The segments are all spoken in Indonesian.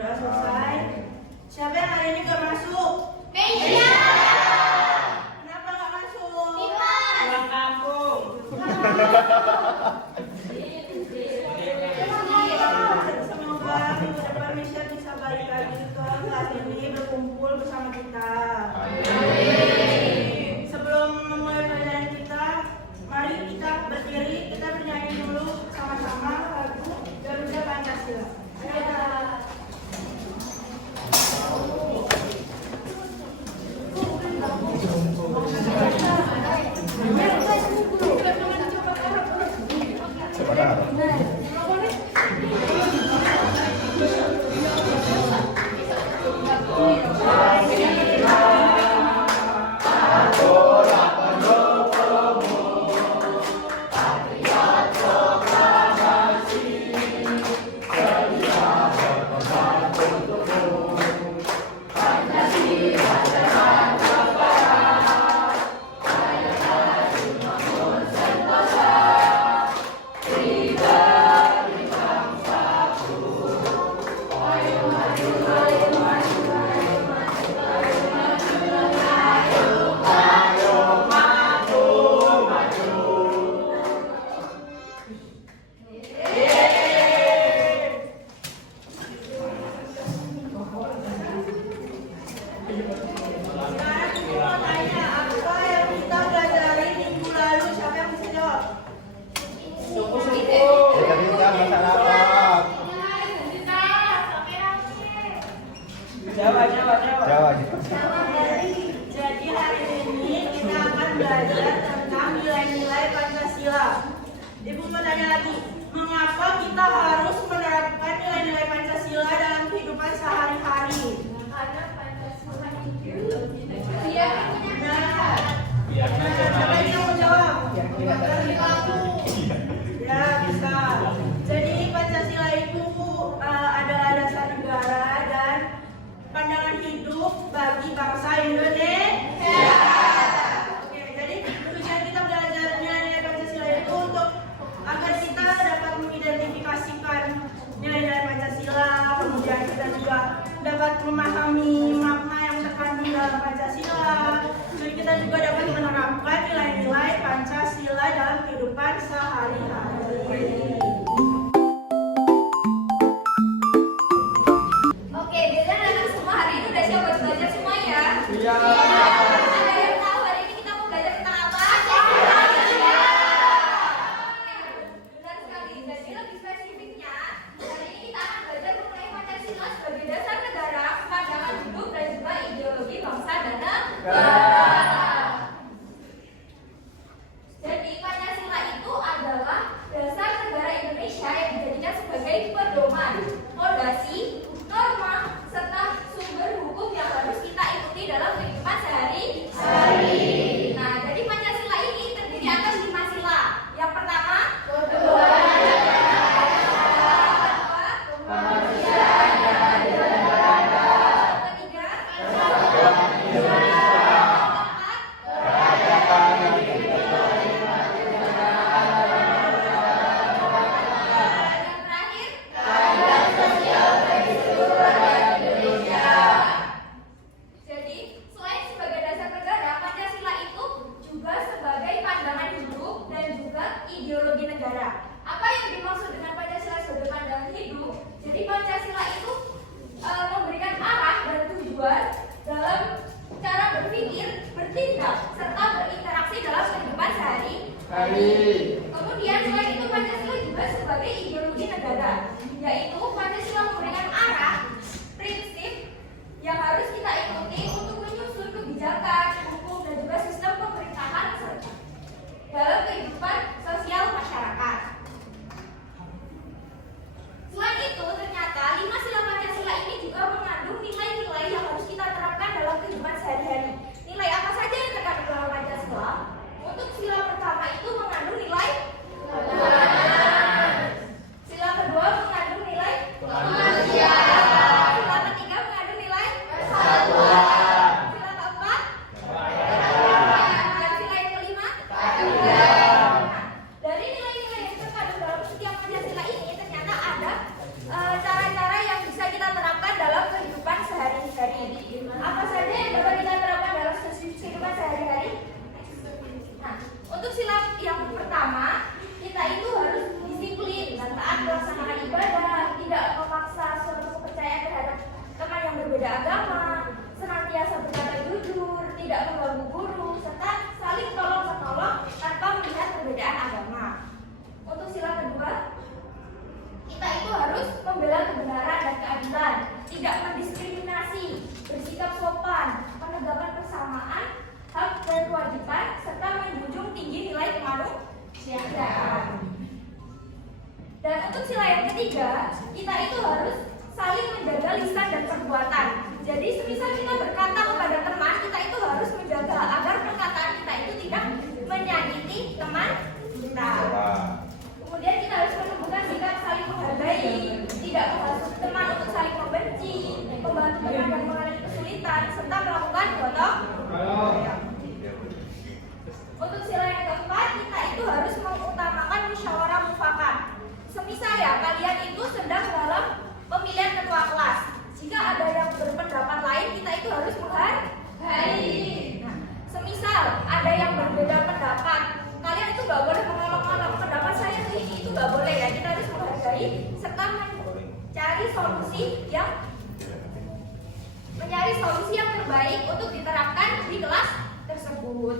Sudah selesai. Siapa yang hari ini gak masuk? Meisha. Kenapa gak masuk? Pulang kampung. Semoga minggu depan Meisha bisa balik lagi ke kelas ini berkumpul bersama kita. Sebelum memulai pelajaran kita, mari kita berdiri, kita bernyanyi dulu sama-sama lagu Garuda Pancasila. Jadi hari ini kita akan belajar tentang nilai-nilai Pancasila. Ibu mau tanya lagi, mengapa kita harus menerapkan nilai-nilai Pancasila dalam kehidupan sehari-hari? Karena Pancasila itu Siapa yang mau jawab? Ya, bisa. Jadi Pancasila itu adalah dasar negara dan pandangan hidup bagi bangsa Indonesia. Oke, jadi tujuan kita belajar nilai-nilai Pancasila itu untuk agar kita dapat mengidentifikasikan nilai-nilai Pancasila, kemudian kita juga dapat memahami makna yang terkandung dalam Pancasila, dan kita juga dapat menerapkan nilai-nilai Pancasila dalam kehidupan sehari-hari. Oke, biasanya anak semua hari ini udah siap buat belajar semua ya? Iya. Ada yang tahu hari ini kita mau belajar tentang apa? Pancasila. Benar sekali. Jadi lebih spesifiknya, hari ini kita akan belajar mengenai Pancasila sebagai dasar negara, pandangan hidup dan juga ideologi bangsa dan negara. Jadi Pancasila itu adalah dasar negara Indonesia yang dijadikan sebagai pedoman, fondasi, norma, serta sumber hukum yang harus kita ikuti dalam kehidupan sehari-hari. Nah, jadi Pancasila ini terdiri atas 5 sila. Yang pertama, berbeda agama, senantiasa berkata jujur, tidak mengganggu guru, serta saling tolong-menolong tanpa melihat perbedaan agama. Untuk sila kedua, kita itu harus membela kebenaran dan keadilan, tidak mendiskriminasi, bersikap sopan, menegakkan persamaan hak dan kewajiban, serta menjunjung tinggi nilai kemanusiaan. Dan untuk sila yang ketiga, kita itu harus saling menjaga lisan dan perbuatan. Jadi semisal kita berkata kepada teman, kita itu harus menjaga agar perkataan kita itu tidak menyakiti teman kita. Kemudian kita harus menunjukkan sikap saling menghargai, tidak menghasut teman untuk saling membenci, membantu teman yang mengalami kesulitan, serta melakukan gotong royong. Untuk sila yang keempat, kita itu harus mengutamakan musyawarah mufakat. Semisal ya, kalian itu sedang dalam pemilihan ketua kelas. Jika ada yang berpendapat lain, kita itu harus menghargai. Nah, semisal ada yang berbeda pendapat, kalian itu nggak boleh menolak-olok pendapat saya ini, itu nggak boleh ya. Kita harus menghargai serta mencari solusi yang terbaik untuk diterapkan di kelas tersebut.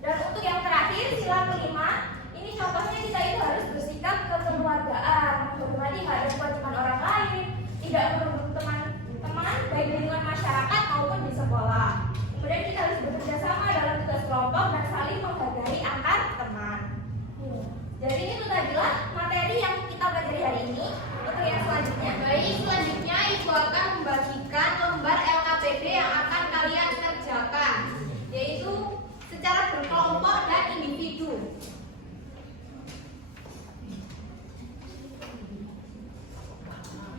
Dan untuk yang terakhir, sila kelima, ini contohnya kita itu harus bersikap kekeluargaan, menghormati hak dan kewajiban orang lain, tidak merugikan teman-teman baik di lingkungan masyarakat maupun di sekolah. Kemudian kita harus bekerja sama dalam tugas kelompok dan saling menghargai antar teman. Jadi itu tadilah materi yang kita pelajari hari ini. Untuk yang selanjutnya, selanjutnya Ibu akan membagikan lembar LKPD yang akan kalian kerjakan, yaitu secara berkelompok dan individu.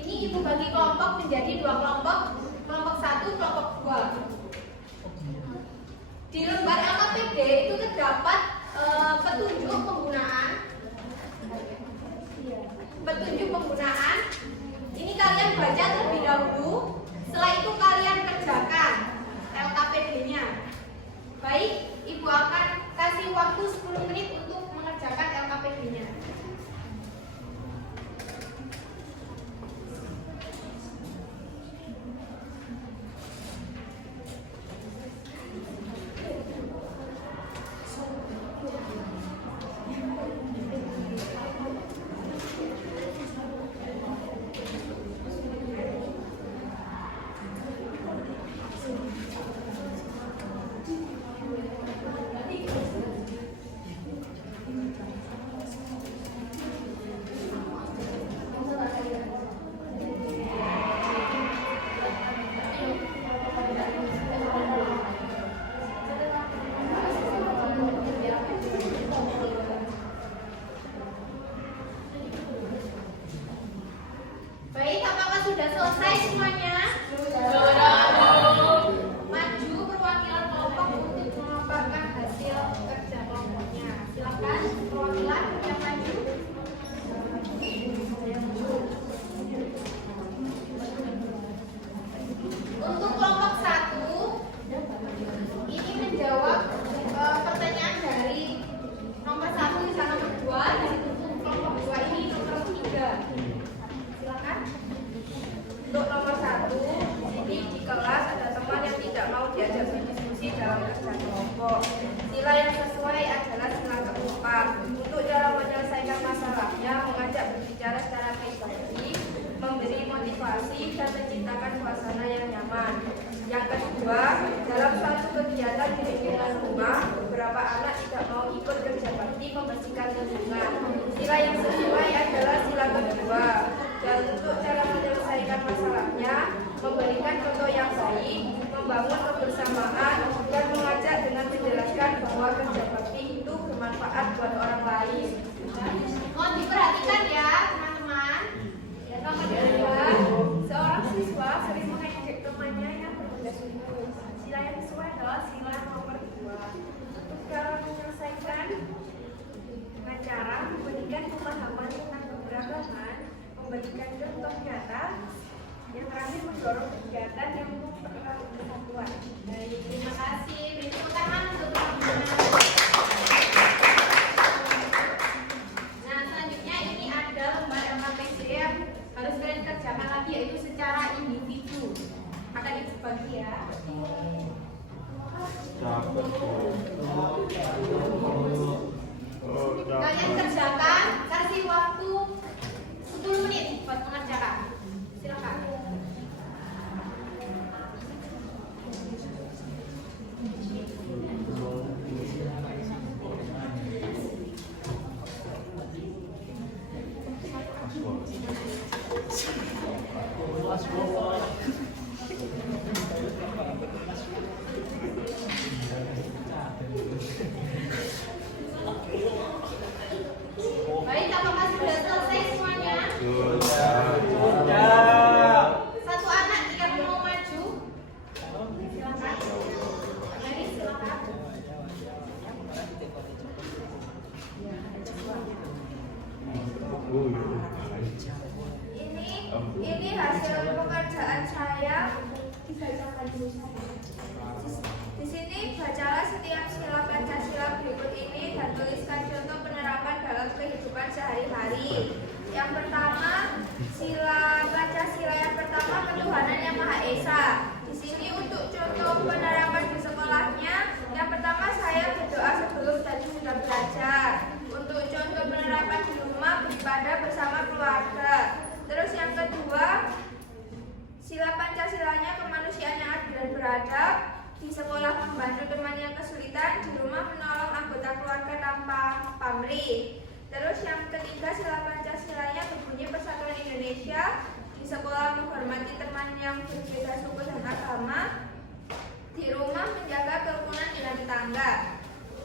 Ini Ibu bagi kelompok menjadi dua kelompok, kelompok 1, kelompok 2. Di lembar LKPD itu terdapat petunjuk penggunaan. Ini kalian baca terlebih dahulu, setelah itu kalian kerjakan LKPD-nya. Baik, Ibu akan kasih waktu 10 menit untuk mengerjakan LKPD-nya. Baik, apakah sudah selesai semuanya? Maju perwakilan kelompok untuk memaparkan hasil kerja kelompoknya. Silakan perwakilan yang maju. Untuk kelompok 1, ini menjawab pertanyaan dari nomor 1 hingga nomor 2, dan untuk kelompok 2 ini nomor 3. Silakan. Untuk nomor 1, ini di kelas ada teman yang tidak mau diajak berdiskusi dalam kerja kelompok. Sila yang sesuai adalah sila keempat. Untuk cara menyelesaikan masalahnya, mengajak berbicara secara baik-baik, memberi motivasi dan menciptakan suasana yang nyaman. Yang kedua, dalam suatu kegiatan di lingkungan rumah, beberapa anak tidak mau ikut kerja bakti membersihkan lingkungan. Sila yang sesuai adalah sila kedua. Dan untuk cara menyelesaikan masalahnya, memberikan contoh yang baik, membangun kebersamaan, dan mengajak dengan menjelaskan bahwa kerja bakti itu bermanfaat buat orang lain. Mohon diperhatikan ya teman-teman. Nomor 2, seorang siswa sering mengejek temannya yang berbeda suku. Sila yang sesuai adalah sila nomor 2. Untuk cara menyelesaikan dengan cara memberikan pemahaman tentang keberagaman, memberikan contoh nyata, yang terakhir mendorong kegiatan yang mempererat persatuan. Baik, terima kasih. Beri tepuk tangan untuk teman-teman. Nah, selanjutnya ini ada lembar LKPD yang harus kalian kerjakan lagi, yaitu ya. Kalian kerjakan, kasih waktu 10 menit buat mengerjakan. Silakan. Baik, apakah sudah selesai semuanya? Satu anak yang mau maju, silakan. Mari silakan. Ini hasil pekerjaan saya. Dibacakan dulu saya. Di sini bacalah setiap sila Pancasila berikut ini dan tuliskan contoh penerapan dalam kehidupan sehari-hari. Yang pertama, sila Pancasila yang pertama, ketuhanan yang Maha Esa. Di sini untuk contoh penerapan di sekolahnya, yang pertama saya berdoa sebelum dan sudah belajar. Untuk contoh penerapan di rumah, beribadah bersama keluarga. Terus yang kedua, sila Pancasilanya kemanusiaan yang adil dan beradab. Di sekolah membantu teman yang kesulitan, di rumah menolong anggota keluarga tanpa pamrih. Terus yang ketiga, sila Pancasilanya berbunyi Persatuan Indonesia. Di sekolah menghormati teman yang berbeda suku dan agama. Di rumah menjaga kerukunan dengan tetangga.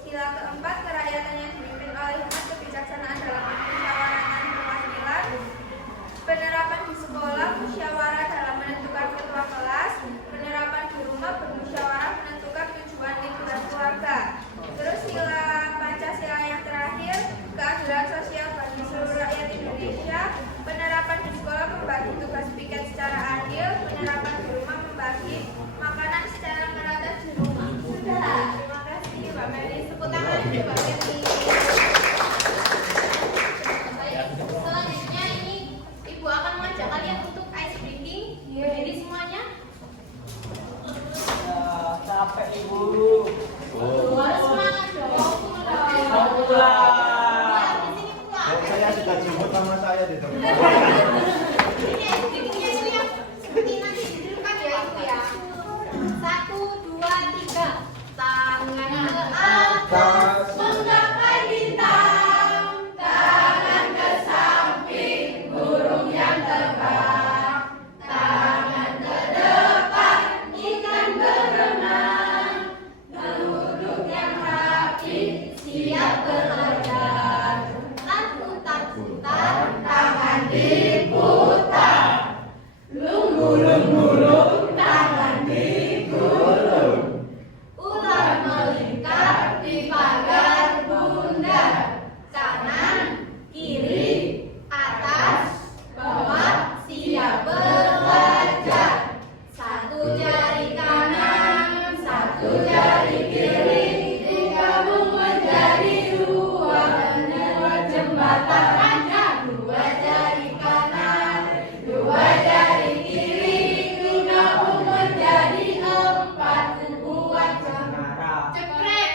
Sila keempat, kerakyatan yang dipimpin oleh hikmat kebijaksanaan dalam musyawaratan perwakilan. Penerapan di sekolah, musyawarah dalam menentukan ketua kelas. Penerapan di rumah, bermusyawarah menentukan tujuan liburan keluarga. Terus sila Pancasila yang terakhir, keadilan sosial bagi seluruh rakyat Indonesia. Penerapan di sekolah, membagi tugas piket secara adil. Penerapan di rumah, membagi makanan secara merata di rumah. Sudah, terima kasih Mbak Meli. Tepuk tangan untuk Mbak Meli. Baik, selanjutnya ini Ibu akan mengajak kalian untuk ice breaking. Berdiri semuanya. Capek ibu. Harus semangat dong. Mau pulang. Ya, di sini pulang. Saya sudah jemput sama saya di tempat. Ini ice breakingnya itu yang seperti nanti didirikan ya Ibu ya. 1, 2, 3. Tangan ke atas, menggapai bintang. Tangan ke samping, burung yang terbang. Tangan ke depan, ikan berenang. Duduk yang rapi, siap belajar. Putar-putar, tangan diputar. Lungu-lungu, tangan digulung. Ular melingkar di pagar bundar. Kanan, kiri, atas, bawah, siap belajar. Satu jari kanan, satu jari kiri, digabung menjadi dua benua jembatan panjang. Dua jari kanan, dua jari kiri, digabung menjadi empat buah jembatan. Cekrek,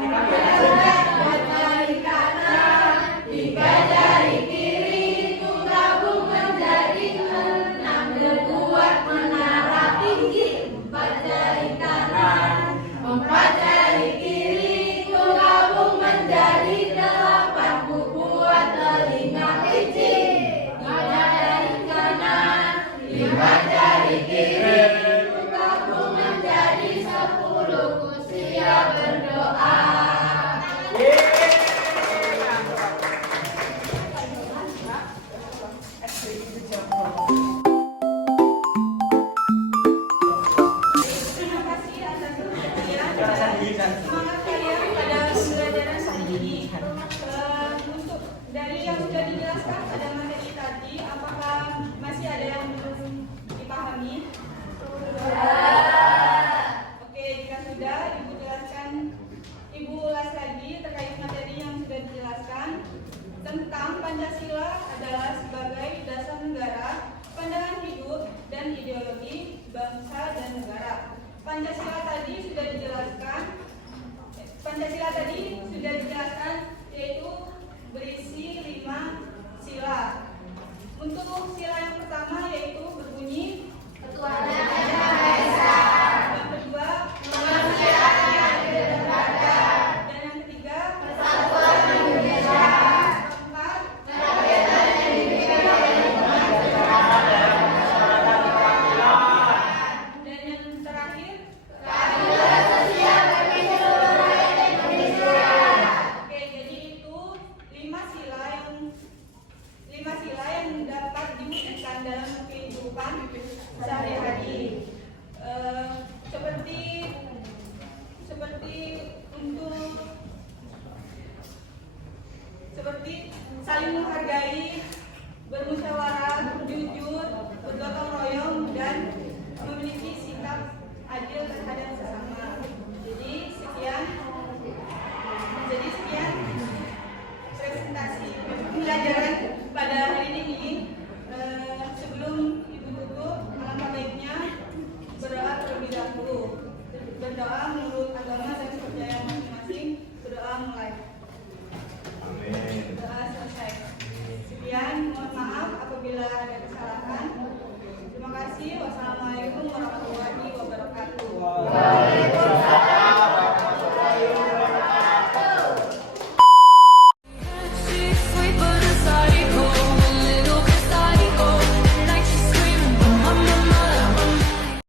dua jari kanan, tiga jari kiri, digabung menjadi enam buah menara tinggi. Empat jari kanan, empat jari kiri, digabung menjadi delapan buah telinga licin. Lima jari kanan, lima jari kiri, digabung menjadi 10. Siap berdoa. Terima kasih atas perhatian. Semangat kalian pada pembelajaran hari ini. Untuk dari yang sudah dijelaskan pada materi tadi, apakah masih ada yang belum dipahami? Oke, jika sudah, Ibu jelaskan, Ibu ulas lagi terkait materi yang sudah dijelaskan tentang Pancasila adalah sebagai dasar negara sila yang pertama yaitu berbunyi Ketuhanan yang kedua dan yang ketiga keempat dan yang terakhir oke, jadi itu lima sila yang dapat diwujudkan dalam kehidupan sehari-hari. Seperti saling menghargai, bermusyawarah, jujur, bergotong royong, dan memiliki sikap adil terhadap sesama. Jadi sekian presentasi pembelajaran pada hari ini. Sebelum Ibu tutup, alangkah baiknya berdoa terlebih dahulu. Berdoa menurut agama dan kepercayaan masing-masing. Berdoa mulai. Amin. Doa selesai. Sekian, mohon maaf apabila ada kesalahan. Terima kasih. Wassalamualaikum warahmatullahi wabarakatuh.